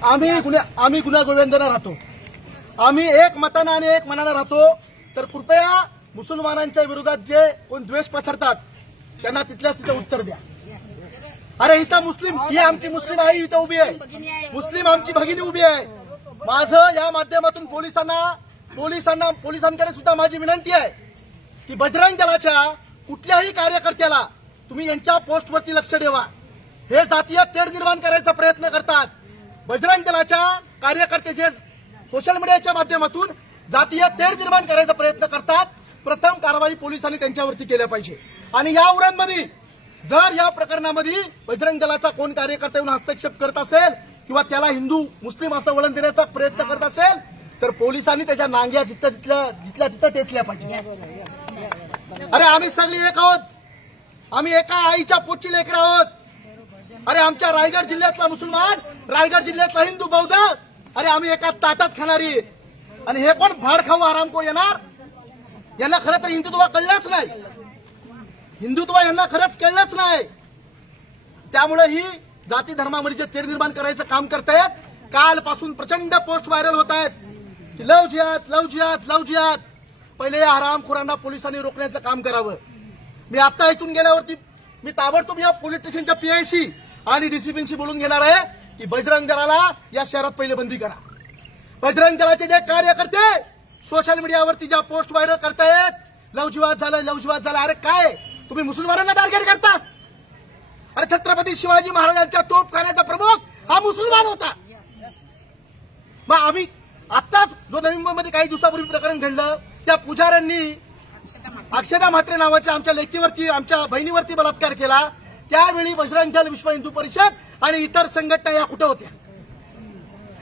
आम्ही गुन्हा गोविंदाने राहतो, आम्ही एक मतानं आणि एक मनानं राहतो. तर कृपया मुसलमानांच्या विरोधात जे कोण द्वेष पसरतात त्यांना तिथल्या तिथे उत्तर द्या. अरे इथं मुस्लिम, ही आमची मुस्लिम आई इथं उभी आहे, मुस्लिम आमची भगिनी उभी आहे. माझं या माध्यमातून पोलिसांकडे सुद्धा माझी विनंती आहे की बजरंग दलाच्या कुठल्याही कार्यकर्त्याला तुम्ही यांच्या पोस्टवरती लक्ष ठेवा. हे जातीय तेढ निर्माण करायचा प्रयत्न करतात. बजरंग दलाच्या कार्यकर्ते जे सोशल मीडियाच्या माध्यमातून जातीय तेढ निर्माण करायचा प्रयत्न करतात, प्रथम कारवाई पोलिसांनी त्यांच्यावरती केल्या पाहिजे. आणि या उरणमध्ये जर या प्रकरणामध्ये बजरंग दलाचा कोण कार्यकर्ता येऊन हस्तक्षेप करत असेल किंवा त्याला हिंदू मुस्लिम असं वळण देण्याचा प्रयत्न करत असेल तर पोलिसांनी त्याच्या नांग्या जिथल्या तिथं टेचल्या पाहिजे. अरे आम्ही सगळे एक आहोत, आम्ही एका आईच्या पोटची लेकरं आहोत. अरे आमच्या रायगड जिल्ह्यातला मुसलमान, रायगड जिल्ह्यातला हिंदू बौद्ध, अरे आम्ही एका ताटात खाणारी. आणि हे कोण भाड खाऊ आरामखोर येणार? यांना खरं तर हिंदुत्व कळलंच नाही, हिंदुत्व यांना खरंच कळलंच नाही. त्यामुळे ही जाती धर्मामध्ये जे तेढ निर्माण करायचं काम करतायत, कालपासून प्रचंड पोस्ट व्हायरल होत आहेत की लव जिहाद, लव जिहाद, लव जिहाद. पहिले या हरामखोरांना पोलिसांनी रोखण्याचं काम करावं. मी आता इथून गेल्यावरती मी ताबडतोब या पोलीस स्टेशनच्या पीआयशी आणि डीसीपीशी बोलून घेणार आहे की बजरंग दलाला या शहरात पहिले बंदी करा. बजरंग दलाचे जे कार्यकर्ते सोशल मीडियावरती ज्या पोस्ट व्हायरल करतायत, लव जिहाद झालं, लव जिहाद झालं. अरे काय तुम्ही मुसलमानांना टार्गेट करता? अरे छत्रपती शिवाजी महाराजांच्या तोफखान्याचा प्रमुख हा मुसलमान होता. मग आम्ही आत्ताच जो नवी मुंबईमध्ये काही दिवसापूर्वी प्रकरण घडलं, त्या पुजाऱ्यांनी अक्षता म्हात्रे नावाच्या आमच्या लेकीवरती, आमच्या बहिणीवरती बलात्कार केला. त्यावेळी बजरंग दल, विश्व हिंदू परिषद आणि इतर संघटना या कुठे होत्या?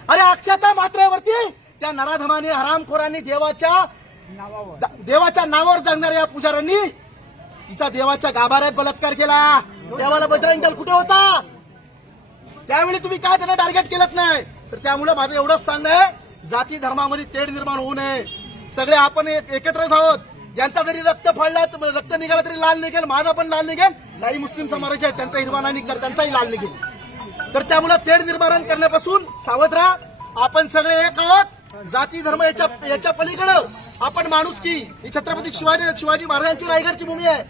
अरे अक्षता म्हात्रेवरती त्या नराधमाने, हरामखोरांनी, देवाच्या नावावर जगणाऱ्या या पुजाऱ्यांनी तिचा देवाच्या गाभाऱ्यात बलात्कार केला. त्यावेळेला बजरंग दल कुठे होता? त्यावेळी तुम्ही काय त्यांना टार्गेट केलंच नाही. तर त्यामुळे माझं एवढंच सांगणं आहे, जाती धर्मामध्ये तेढ निर्माण होऊ नये. सगळे आपण एकत्रच आहोत. यांचा जरी रक्त फाडला, रक्त निघाला तरी लाल निघेल, माझा पण लाल निघेल. काही मुस्लिम समाजाचे आहेत त्यांचा हिरवा नाही निघणार, त्यांचाही लाल निघेल. तर त्यामुळे तेढ निर्माण करण्यापासून सावध राहा. आपण सगळे एक आहोत. जाती धर्म याच्या पलीकडे आपण माणुसकी, ही छत्रपती शिवाजी महाराजांची रायगडची भूमी आहे.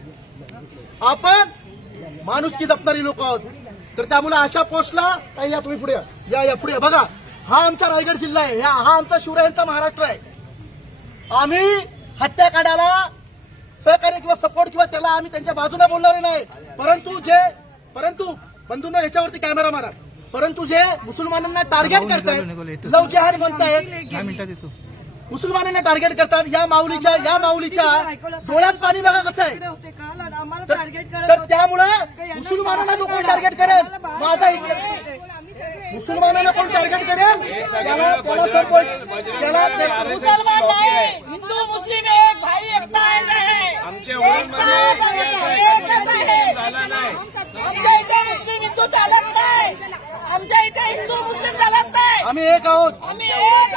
आपण माणुसकी जपणारी लोक आहोत. तर त्यामुळे अशा पोस्टला काही या, तुम्ही पुढे या पुढे बघा. हा आमचा रायगड जिल्हा आहे, हा आमचा शिवरायांचा महाराष्ट्र आहे. आम्ही हत्याकांडाला सहकार्य किंवा सपोर्ट किंवा त्याला आम्ही त्यांच्या बाजूने बोलणारे नाही. परंतु बंधूंनो याच्यावरती कॅमेरा मारा. परंतु जे मुसलमानांना टार्गेट करतायत, लव जिहाद म्हणतायत, मुसलमानांना टार्गेट करतात, या माऊलीच्या डोळ्यात पाणी बघा कसं आहे. तर त्यामुळे मुसलमानांना जो कोण टार्गेट करेल, माझा मुसलमानांना कोण टार्गेट करेल त्याला मुसलमान नाही, हिंदू मुस्लिम एक भाई एकता आहे. आमच्या इथे मुस्लिम हिंदू चालत नाही, आमच्या इथे हिंदू मुस्लिम चालत नाही. आम्ही एक आहोत, आम्ही एक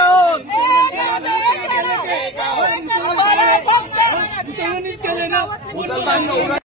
आहोत.